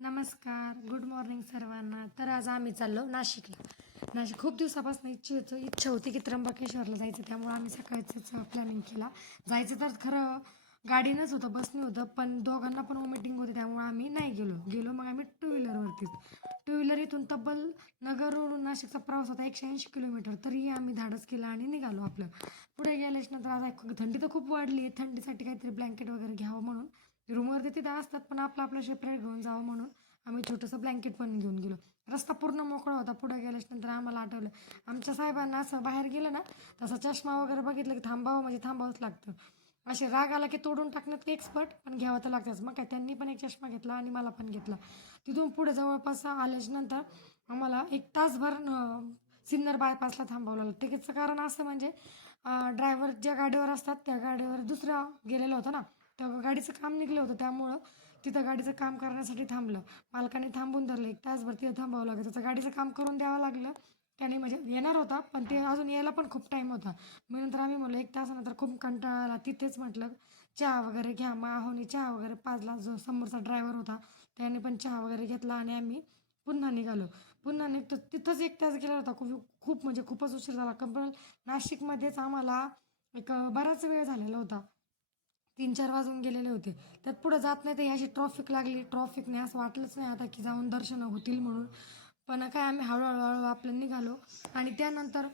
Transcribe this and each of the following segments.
नमस्कार. Good morning सर्वांना. तर आज आम्ही चाललो नाशिकला. नाशिक खूप दिवसापासून इच्छा इच्छा होती की त्र्यंबकेश्वरला जायचं. त्यामुळे आम्ही सकाळचंच प्लॅनिंग केला. जायचं तर खरं गाडीनंच होतं बसने होतं पण दोघांना पण वॉमिटिंग होती त्यामुळे आम्ही नाही गेलो. गेलो मग आम्ही टू व्हीलरवरतीच टू व्हीलर इथून तब्बल नगरवरून नाशिकचा प्रवास होता एकशे ऐंशी किलोमीटर. तरीही आम्ही धाडस केलं आणि निघालो आपलं. पुढे गेल्याच्यानंतर आज थंडी तर खूप वाढली आहे थंडीसाठी काहीतरी ब्लँकेट वगैरे घ्यावं म्हणून. रूमवरती तिथं असतात पण आपलं आपलं सेपरेट घेऊन जावं म्हणून आम्ही छोटंसं ब्लँकेट पण घेऊन गेलो. रस्ता पूर्ण मोकळा होता पुढे गेल्याच्यानंतर आम्हाला आठवलं. आमच्या साहेबांना असं बाहेर गेलं ना तसा चष्मा वगैरे बघितलं की थांबावं म्हणजे थांबावंच लागतं. असे राग आला की तोडून टाकण्यात एक्सपर्ट पण घ्यावं तर लागतंच. मग काय त्यांनी पण एक चष्मा घेतला आणि मला पण घेतला. तिथून पुढे जवळपास आल्याच्यानंतर आम्हाला एक तासभर सिन्नर बायपासला थांबावं लागलं. त्याचं कारण असं म्हणजे ड्रायव्हर ज्या गाडीवर असतात त्या गाडीवर दुसरा गेलेलं होतं ना त्या गाडीचं काम निघलं होतं त्यामुळं तिथं गाडीचं काम करण्यासाठी थांबलं. मालकाने थांबून धरलं एक तासभर तिथं थांबावं लागलं. त्याचं गाडीचं काम करून द्यावं लागलं. त्याने म्हणजे येणार होता पण ते अजून यायला पण खूप टाईम होता. मग नंतर आम्ही म्हणलो एक तासानंतर खूप कंटाळा आला. तिथेच म्हटलं चहा वगैरे घ्या. मग आहोनी चहा वगैरे पाजला जो समोरचा ड्रायव्हर होता त्याने पण चहा वगैरे घेतला आणि आम्ही पुन्हा निघालो. पुन्हा निघतो तिथंच एक तास गेला होता. खूप खूप म्हणजे खूपच उशीर झाला. कंपनी नाशिकमध्येच आम्हाला एक बराच वेळ झालेला होता. तीन चार वाजून गेलेले होते. त्यात पुढं जात नाही तर ही अशी ट्रॉफिक लागली. ट्रॉफिकने असं वाटलंच नाही आता की जाऊन दर्शनं होतील म्हणून. पण काय आम्ही हळूहळू हळू आपलं निघालो. आणि त्यानंतर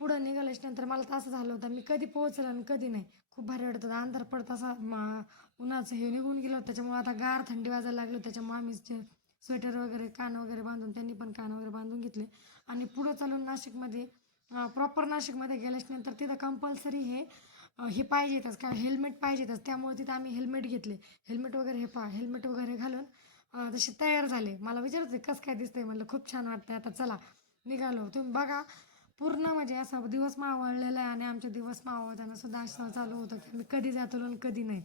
पुढं निघाल्याच्या नंतर मला तर असं झालं होतं मी कधी पोहोचलं आणि कधी नाही. खूप भारी वाटत होतं. अंधार पडत असा मा उन्हाचं हे निघून गेलं होतं. त्याच्यामुळे आता गार थंडी वाजायला लागली त्याच्यामुळे आम्ही स्वेटर वगैरे कान वगैरे बांधून त्यांनी पण कान वगैरे बांधून घेतले. आणि पुढं चालून नाशिकमध्ये प्रॉपर नाशिकमध्ये गेल्याच्यानंतर तिथं कंपल्सरी हे हे पाहिजेतच कारण हेल्मेट पाहिजेतच त्यामुळे तिथं आम्ही हेल्मेट घेतले. हेल्मेट वगैरे हे पा हेल्मेट वगैरे घालून तसे तयार झाले. मला विचारत होते कसं काय दिसतंय? म्हणलं खूप छान वाटतंय. आता चला. निघालो. तुम्ही बघा पूर्ण म्हणजे असा दिवस मावळलेला आहे आणि आमच्या दिवस मावळताना सुद्धा असं चालू होतं की आम्ही कधी जातो आणि कधी नाही.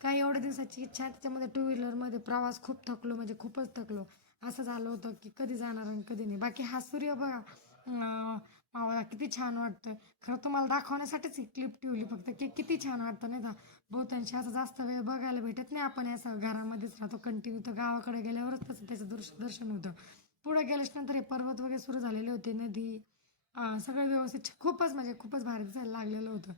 काही एवढ्या दिवसाची इच्छा आहे त्याच्यामध्ये टू व्हीलरमध्ये प्रवास खूप थकलो म्हणजे खूपच थकलो. असं झालं होतं की कधी जाणार आणि कधी नाही. बाकी हा सूर्य बघा मावाला किती छान वाटतोय. खरं तुम्हाला दाखवण्यासाठीच ही क्लिप ठेवली फक्त की किती छान वाटतं नाही का? बहुतांशी असं जास्त वेळ बघायला भेटत नाही आपण असं घरामध्येच राहतो कंटिन्यू तर गावाकडे गेल्यावरच तसं त्याचं दर्श दर्शन होतं. पुढे गेल्याच्यानंतर हे पर्वत वगैरे सुरू झालेले होते नदी सगळं व्यवस्थित खूपच म्हणजे खूपच भारी जायला लागलेलं होतं.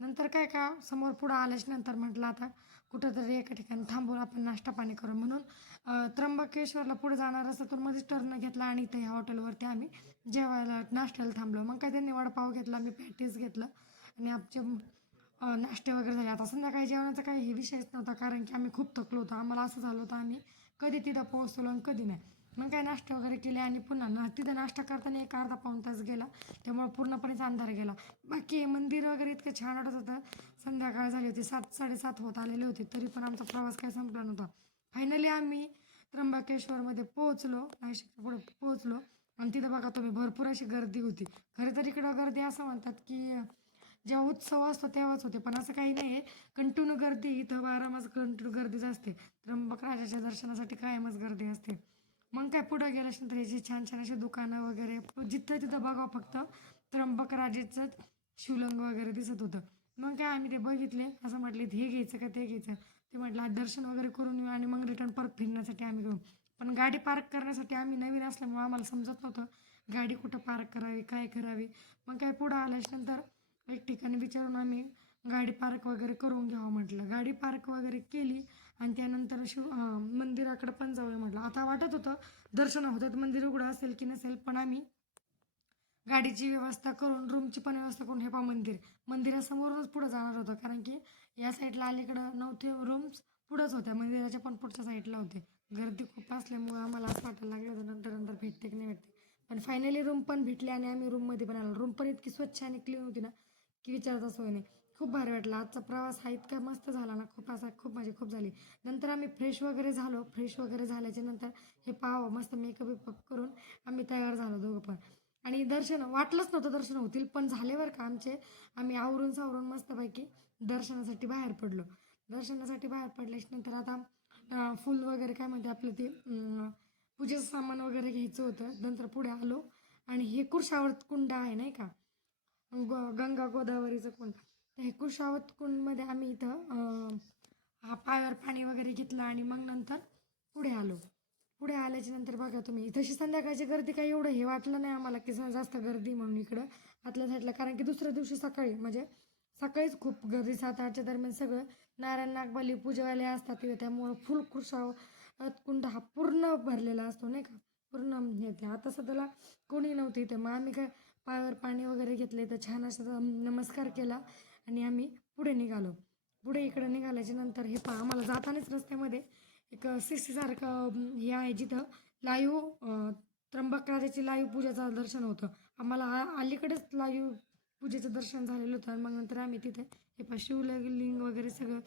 नंतर काय का समोर पुढं आल्याच्यानंतर म्हटलं आता कुठंतरी एका ठिकाणी थांबून आपण नाश्ता पाणी करू. म्हणून त्र्यंबकेश्वरला पुढे जाणार असं तर मध्येच टर्न घेतला आणि इथे ह्या हॉटेलवरती आम्ही जेवायला नाश्त्याला थांबलो. मग काय त्यांनी वडापाव घेतला मी पॅटीस घेतलं आणि आमचे नाश्ते वगैरे झाले. आता संध्याकाळी जेवणाचा काही हे विषयच नव्हता कारण की आम्ही खूप थकलो होतो. आम्हाला असं झालं होतं आम्ही कधी तिथं पोहोचलो आणि कधी नाही. मग काय नाश्ता वगैरे केले आणि पुन्हा ना तिथं नाश्ता करताना एक अर्धा पाऊण तास गेला. त्यामुळे पूर्णपणेच अंधार गेला. बाकी मंदिर वगैरे इतकं छान वाटत होतं. संध्याकाळ झाली होती. सात साडेसात होत आलेले होते. तरी पण आमचा प्रवास काही संपला नव्हता. फायनली आम्ही त्र्यंबकेश्वरमध्ये पोहोचलो. नाशिकच्या पुढे पोहोचलो. आणि तिथं बघा तुम्ही भरपूर अशी गर्दी होती. खरं तर इकडं गर्दी असं म्हणतात की जेव्हा उत्सव असतो तेव्हाच होते. पण असं काही नाही आहे कंटिन्यू गर्दी इथं बारा मास कंटिन्यू गर्दीच असते. त्र्यंबक राजाच्या दर्शनासाठी कायमच गर्दी असते. मग काय पुढं गेल्यानंतर जे छान छान अशी दुकानं वगैरे जिथं तिथं बघावं फक्त. त्र्यंबक शिवलंग वगैरे दिसत होतं. मग काय आम्ही ते बघितले. असं म्हटले हे घ्यायचं का ते घ्यायचं? ते म्हटलं दर्शन वगैरे करून येऊ आणि मग रिटर्न परत फिरण्यासाठी आम्ही घेऊ. पण गाडी पार्क करण्यासाठी आम्ही नवीन असल्यामुळे आम्हाला समजत नव्हतं. गाडी कुठं पार्क करावी काय करावी? मग काय पुढं आल्याच्यानंतर एक ठिकाणी विचारून आम्ही गाडी पार्क वगैरे करून घ्यावं म्हटलं. गाडी पार्क वगैरे केली. आणि त्यानंतर शिव मंदिराकडे पण जाऊया म्हटलं. आता वाटत होतं दर्शन होतात मंदिर उघडं असेल की नसेल पण आम्ही गाडीची व्यवस्था करून रूमची पण व्यवस्था करून हे पा मंदिर. मंदिरासमोरूनच पुढं जाणार होतं कारण की या साईडला अलीकडं नव्हते रूम्स पुढंच होत्या. मंदिराच्या पण पुढच्या साईडला होते. गर्दी खूप असल्यामुळं आम्हाला असं वाटायला लागलं होतं नंतर नंतर भेटते की नाही भेटते. पण फायनली रूम पण भेटली आणि आम्ही रूममध्ये पण आलो. रूम पण इतकी स्वच्छ आणि क्लीन होती ना की विचारता सोय नाही. खूप भारी वाटला. आजचा प्रवास हा इतका मस्त झाला ना. खूप असा खूप माझी खूप झाली. नंतर आम्ही फ्रेश वगैरे झालो. फ्रेश वगैरे झाल्याच्यानंतर हे पाहावं. मस्त मेकअप वेकअप करून आम्ही तयार झालो दोघं पण. आणि दर्शन वाटलंच नव्हतं दर्शन होतील पण झाले बरं का आमचे. आम्ही आवरून सावरून मस्तपैकी दर्शनासाठी बाहेर पडलो. दर्शनासाठी बाहेर पडल्याच्या नंतर आता फुल वगैरे काय म्हणते आपलं ते पूजेचं सामान वगैरे घ्यायचं होतं. नंतर पुढे आलो. आणि हे कुर्शावर कुंड आहे नाही का? ग गंगा गोदावरीचं कुंड. तर हे कुर्शावत कुंडमध्ये आम्ही इथं हा पायावर पाणी वगैरे घेतलं आणि मग नंतर पुढे आलो. पुढे आल्याच्यानंतर बघा तुम्ही तशी संध्याकाळची गर्दी काही एवढं हे वाटलं नाही आम्हाला की जास्त गर्दी म्हणून इकडं आतल्या साईडला. कारण की दुसऱ्या दिवशी सकाळी म्हणजे सकाळीच खूप गर्दी सात आठच्या दरम्यान सगळं. नारायण नागबाली पूजेवाले असतात तिथे त्यामुळं फुल खुशाव कुंड हा पूर्ण भरलेला असतो नाही का? पूर्ण येते ते. आता सध्याला कोणी नव्हते इथे. मग आम्ही काय पायावर पाणी वगैरे घेतले तर छान असं नमस्कार केला. आणि आम्ही पुढे निघालो. पुढे इकडे निघाल्याच्या नंतर हे पहा आम्हाला जातानाच रस्त्यामध्ये एक सिसीसारखं हे आहे जिथं लाईव्ह त्र्यंबक राजाची लाईव्ह पूजेचं दर्शन होतं. आम्हाला अलीकडेच लाईव्ह पूजेचं दर्शन झालेलं होतं. आणि मग नंतर आम्ही तिथे हे पहा शिवलिंग वगैरे सगळं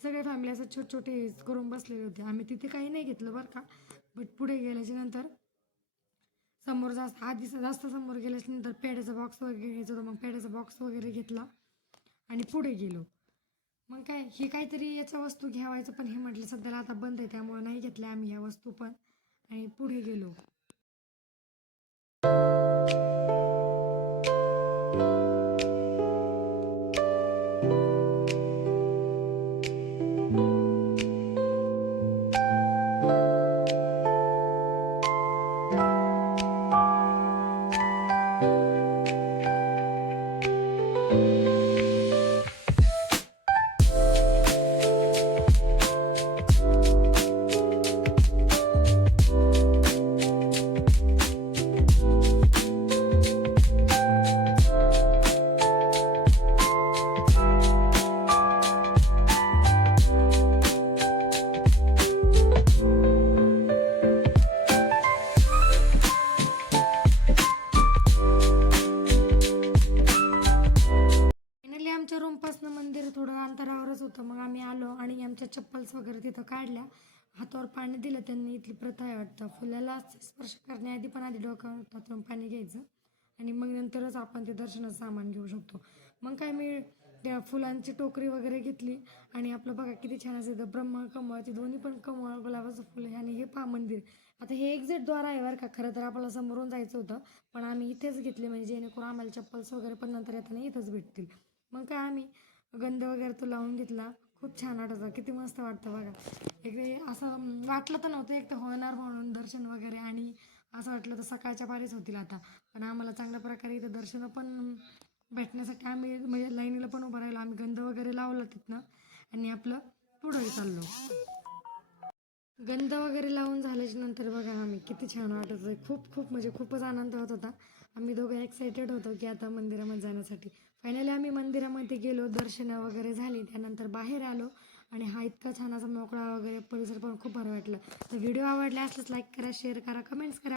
सगळे फॅमिली असं छोटे छोटे करून बसलेले होते. आम्ही तिथे काही नाही घेतलं बरं का. बट पुढे गेल्याच्यानंतर समोर जास्त आधी जास्त समोर गेल्याच्यानंतर पेड्याचा बॉक्स वगैरे घ्यायचा होता. मग पेड्याचा बॉक्स वगैरे घेतला. आणि पुढे गेलो. मग काय हे काहीतरी याचा वस्तू घ्यावायचं पण हे म्हटलं सध्याला आता बंद आहे त्यामुळे नाही घेतल्या आम्ही ह्या वस्तू पण. आणि पुढे गेलो. होतं. मग आम्ही आलो आणि आमच्या चप्पल्स वगैरे तिथं काढल्या. हातावर पाणी दिलं त्यांनी. इथली प्रथा आहे वाटतं. फुलाला स्पर्श करण्याआधी पण आधी डोक्यावर हातून पाणी घ्यायचं. आणि मग नंतरच आपण ते दर्शनाचं सामान घेऊ शकतो. मग काय मी त्या फुलांची टोकरी वगैरे घेतली. आणि आपलं बघा किती छान असं ब्रह्मा ब्रह्म दोन्ही पण कमळ गुलाबाचं फुल आहे आणि हे पहा मंदिर. आता हे एक्झिट द्वार आहे बरं का. खरं तर आपल्याला समोरून जायचं होतं. पण आम्ही इथेच घेतले म्हणजे जेणेकरून आम्हाला चप्पल्स वगैरे पण नंतर येताना इथंच भेटतील. मग काय आम्ही गंध वगैरे तो लावून घेतला. खूप छान वाटायचं. किती मस्त वाटतं बघा. एक असं वाटलं तर नव्हतं एक तर होणार म्हणून दर्शन वगैरे आणि असं वाटलं तर सकाळच्या पारीच होतील आता. पण आम्हाला चांगल्या प्रकारे इथं दर्शनं पण भेटण्यासाठी आम्ही म्हणजे लाईनीला पण उभं राहिलो. आम्ही गंध वगैरे लावलं तिथनं आणि आपलं पुढंही चाललो. गंध वगैरे लावून झाल्याच्यानंतर बघा आम्ही किती छान वाटत होतं खूप खूप म्हणजे खूपच आनंद होत होता. आम्ही दोघं एक्सायटेड होतो की आता मंदिरामध्ये जाण्यासाठी. फायनली आम्ही मंदिरामध्ये गेलो दर्शनं वगैरे झाली त्यानंतर बाहेर आलो आणि हा इतका छान असा मोकळा वगैरे परिसर पण खूप बरं वाटलं. तर व्हिडिओ आवडला असल्यास लाईक करा शेअर करा कमेंट्स करा.